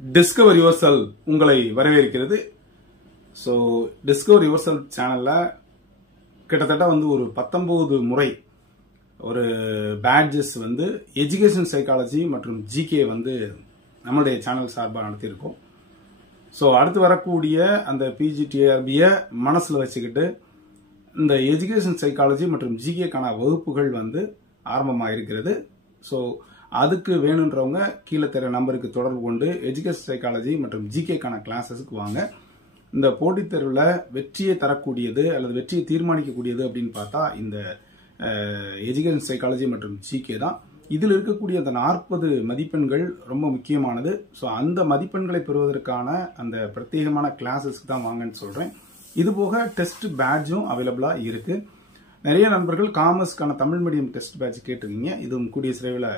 Discover Yourself உங்களை வரவேற்கிறது. So discover your self சேனலில் கிட்டத்தட்ட வந்து ஒரு 19 முறை ஒரு பேட்ஜஸ் வந்து எஜுகேஷன் சைக்காலஜி மற்றும் ஜிகே வந்து நம்மளுடைய சேனல் சார்பாக நடத்தியிருக்கோம். ஸோ அடுத்து வரக்கூடிய அந்த பிஜிடிஆர்பியை மனசில் வச்சுக்கிட்டு இந்த எஜுகேஷன் சைக்காலஜி மற்றும் ஜிகேக்கான வகுப்புகள் வந்து ஆரம்பமாக இருக்கிறது. ஸோ அதுக்கு வேணுன்றவங்க கீழே தெரிய நம்பருக்கு தொடர்பு கொண்டு எஜுகேஷன் சைக்காலஜி மற்றும் ஜிகேக்கான கிளாஸஸுக்கு வாங்க. இந்த போட்டித் தேர்வில் வெற்றியை தரக்கூடியது அல்லது வெற்றியை தீர்மானிக்கக்கூடியது அப்படின்னு பார்த்தா இந்த எஜுகேஷன் சைக்காலஜி மற்றும் ஜிகே தான். இதில் இருக்கக்கூடிய அந்த 40 மதிப்பெண்கள் ரொம்ப முக்கியமானது. ஸோ அந்த மதிப்பெண்களை பெறுவதற்கான அந்த பிரத்யேகமான கிளாஸஸ்க்கு தான் வாங்கன்னு சொல்கிறேன். இது போக டெஸ்ட் பேட்சும் அவைலபிளாக இருக்குது. நிறைய நண்பர்கள் காமர்ஸ்க்கான தமிழ் மீடியம் டெஸ்ட் பேட்ச் கேட்டிருக்கீங்க. இதுவும் கூடிய விரைவில்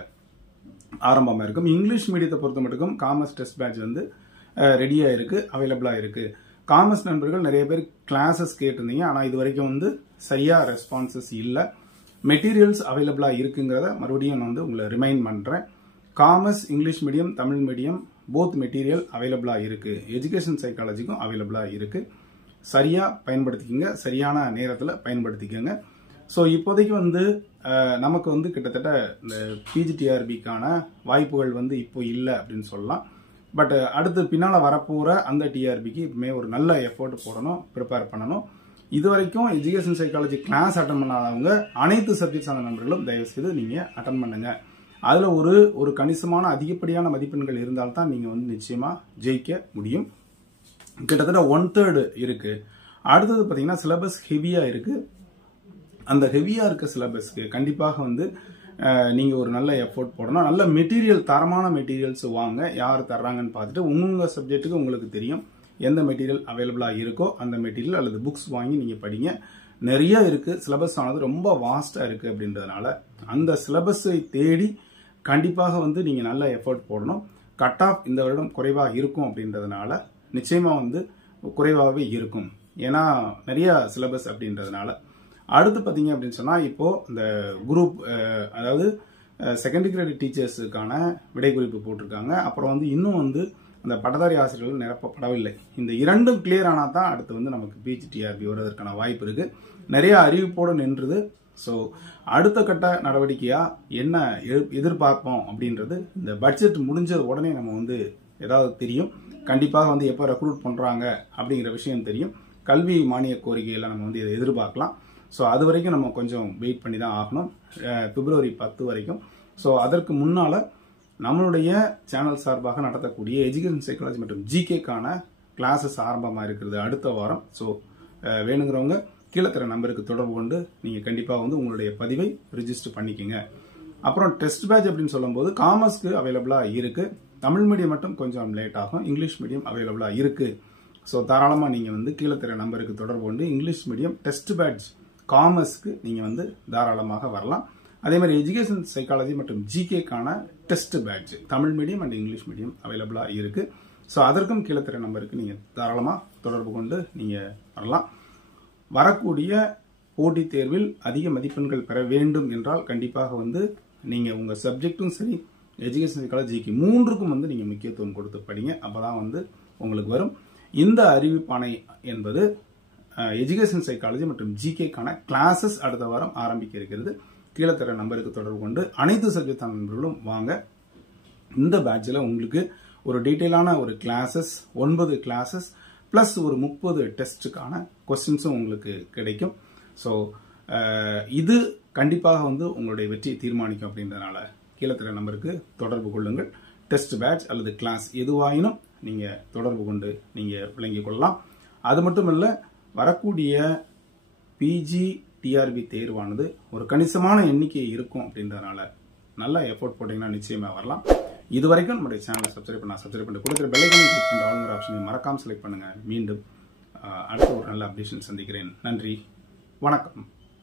ஆரம்பமாக இருக்கும். இங்கிலீஷ் மீடியத்தை பொறுத்த மட்டும் காமர்ஸ் டெஸ்ட் பேட்ச் வந்து ரெடியாக இருக்குது, அவைலபிளாக இருக்குது. காமர்ஸ் நண்பர்கள் நிறைய பேர் கிளாஸஸ் கேட்டிருந்தீங்க, ஆனால் இது வரைக்கும் வந்து சரியாக ரெஸ்பான்சஸ் இல்லை. மெட்டீரியல்ஸ் அவைலபிளாக இருக்குங்கிறத மறுபடியும் நான் வந்து உங்களை ரிமைண்ட் பண்ணுறேன். Commerce English medium Tamil medium both material அவைலபிளாக இருக்குது. எஜுகேஷன் சைக்காலஜிக்கும் அவைலபிளாக இருக்குது. சரியாக பயன்படுத்திக்கோங்க, சரியான நேரத்தில் பயன்படுத்திக்கோங்க. ஸோ இப்போதைக்கு வந்து நமக்கு வந்து கிட்டத்தட்ட இந்த பிஜிடிஆர்பிக்கான வாய்ப்புகள் வந்து இப்போ இல்லை அப்படின்னு சொல்லலாம். பட் அடுத்து பின்னால் வரப்போகிற அந்த டிஆர்பிக்கு இப்பவுமே ஒரு நல்ல எஃபோர்ட் போடணும், ப்ரிப்பேர் பண்ணணும். இது வரைக்கும் எஜுகேஷன் சைக்காலஜி கிளாஸ் அட்டன் பண்ணாதவங்க அனைத்து சப்ஜெக்ட்ஸான நண்பர்களும் தயவுசெய்து நீங்கள் அட்டன் பண்ணுங்க. அதில் ஒரு கணிசமான அதிகப்படியான மதிப்பெண்கள் இருந்தால்தான் நீங்கள் வந்து நிச்சயமாக ஜெயிக்க முடியும். கிட்டத்தட்ட 1/3 இருக்குது. அடுத்தது பார்த்தீங்கன்னா சிலபஸ் ஹெவியாக இருக்குது. அந்த ஹெவியாக இருக்க சிலபஸ்க்கு கண்டிப்பாக வந்து நீங்கள் ஒரு நல்ல எஃபோர்ட் போடணும். நல்ல மெட்டீரியல், தரமான மெட்டீரியல்ஸ் வாங்க. யார் தர்றாங்கன்னு பார்த்துட்டு உங்கள் சப்ஜெக்ட்டுக்கு உங்களுக்கு தெரியும் எந்த மெட்டீரியல் அவைலபிளாக இருக்கோ அந்த மெட்டீரியல் அல்லது புக்ஸ் வாங்கி நீங்கள் படிங்க. நிறைய இருக்குது, சிலபஸ் ஆனது ரொம்ப வாஸ்டாக இருக்குது. அப்படின்றதுனால அந்த சிலபஸை தேடி கண்டிப்பாக வந்து நீங்கள் நல்ல எஃபோர்ட் போடணும். கட் ஆஃப் இந்த வருடம் குறைவாக இருக்கும் அப்படின்றதுனால நிச்சயமாக வந்து குறைவாகவே இருக்கும், ஏன்னா நிறைய சிலபஸ் அப்படின்றதுனால. அடுத்து பார்த்தீங்க அப்படின்னு சொன்னால் இப்போது இந்த குரூப் அதாவது செகண்டரி கிரேட் டீச்சர்ஸுக்கான விடை குறிப்பு போட்டிருக்காங்க. அப்புறம் வந்து இன்னும் வந்து அந்த பட்டதாரி ஆசிரியர்கள் நிரப்பப்படவில்லை. இந்த இரண்டும் கிளியர் ஆனால் தான் அடுத்து வந்து நமக்கு பிஜிடிஆர்பி வருவதற்கான வாய்ப்பு இருக்குது. நிறைய அறிவிப்போடு நின்றுது. ஸோ அடுத்த கட்ட நடவடிக்கையாக என்ன எதிர்பார்ப்போம் அப்படின்றது இந்த பட்ஜெட் முடிஞ்ச உடனே நம்ம வந்து ஏதாவது தெரியும். கண்டிப்பாக வந்து எப்போ ரெக்ரூட் பண்ணுறாங்க அப்படிங்கிற விஷயம் தெரியும். கல்வி மானிய கோரிக்கையில் நம்ம வந்து இதை எதிர்பார்க்கலாம். ஸோ அது வரைக்கும் நம்ம கொஞ்சம் வெயிட் பண்ணி தான் ஆகணும், பிப்ரவரி 10 வரைக்கும். ஸோ அதற்கு முன்னால் நம்மளுடைய சேனல் சார்பாக நடத்தக்கூடிய எஜுகேஷன் சைக்காலஜி மற்றும் ஜிகேக்கான கிளாஸஸ் ஆரம்பமாக இருக்கிறது அடுத்த வாரம். ஸோ வேணுங்கிறவங்க கீழே தர நம்பருக்கு தொடர்பு கொண்டு நீங்கள் கண்டிப்பாக வந்து உங்களுடைய பதிவை ரிஜிஸ்டர் பண்ணிக்கோங்க. அப்புறம் டெஸ்ட் பேட்ச் அப்படின்னு சொல்லும்போது காமர்ஸ்க்கு அவைலபிளாக இருக்குது. தமிழ் மீடியம் மட்டும் கொஞ்சம் லேட் ஆகும். இங்கிலீஷ் மீடியம் அவைலபிளாக இருக்குது. ஸோ தாராளமாக நீங்கள் வந்து கீழே தர நம்பருக்கு தொடர்பு கொண்டு இங்கிலீஷ் மீடியம் டெஸ்ட் பேட்ச் காமர்ஸ்க்கு நீங்கள் வந்து தாராளமாக வரலாம். அதே மாதிரி எஜுகேஷன் சைக்காலஜி மற்றும் ஜிகேக்கான test batch Tamil medium and English medium அவைலபிளாக இருக்குது. ஸோ அதற்கும் கீழே தர நம்பருக்கு நீங்கள் தாராளமாக தொடர்பு கொண்டு நீங்கள் வரலாம். வரக்கூடிய போட்டித் தேர்வில் அதிக மதிப்பெண்கள் பெற வேண்டும் என்றால் கண்டிப்பாக வந்து நீங்கள் உங்கள் சப்ஜெக்டும் சரி எஜுகேஷன் சைக்காலஜிக்கு 3க்கும் வந்து நீங்கள் முக்கியத்துவம் கொடுத்து படிங்க. அப்போ தான் வந்து உங்களுக்கு வரும். இந்த அறிவிப்பானை என்பது எஜுகேஷன் சைக்காலஜி மற்றும் ஜிகேக்கான கிளாஸஸ் அடுத்த வாரம் ஆரம்பிக்க இருக்கிறது. கீழே தர நம்பருக்கு தொடர்பு கொண்டு அனைத்து சப்ஜெக்ட் நண்பர்களும் வாங்க. இந்த பேட்சில் உங்களுக்கு ஒரு டீட்டெயிலான ஒரு கிளாஸஸ் 9 கிளாஸஸ் ப்ளஸ் ஒரு 30 டெஸ்ட்டுக்கான கொஸ்டின்ஸும் உங்களுக்கு கிடைக்கும். ஸோ இது கண்டிப்பாக வந்து உங்களுடைய வெற்றியை தீர்மானிக்கும். அப்படின்றதுனால கீழே தர நம்பருக்கு தொடர்பு கொள்ளுங்கள். டெஸ்ட் பேட்ச் அல்லது கிளாஸ் எதுவாயினும் நீங்கள் தொடர்பு கொண்டு நீங்கள் விளங்கிக் கொள்ளலாம். அது மட்டும் இல்லை, வரக்கூடிய பிஜிடிஆர்பி தேர்வானது ஒரு கணிசமான எண்ணிக்கை இருக்கும். அப்படின்றதுனால நல்ல எஃபோர்ட் போட்டிங்கன்னா நிச்சயமாக வரலாம். இது வரைக்கும் நம்முடைய சேனலை சப்ஸ்கிரைப் பண்ணி கொடுக்குற பெல்லைக்கானை கிளிக் பண்ணி ஆளுங்கிற ஆப்ஷனை மறக்காமல் செலக்ட் பண்ணுங்கள். மீண்டும் அடுத்த ஒரு நல்ல அப்டேஷன் சந்திக்கிறேன். நன்றி, வணக்கம்.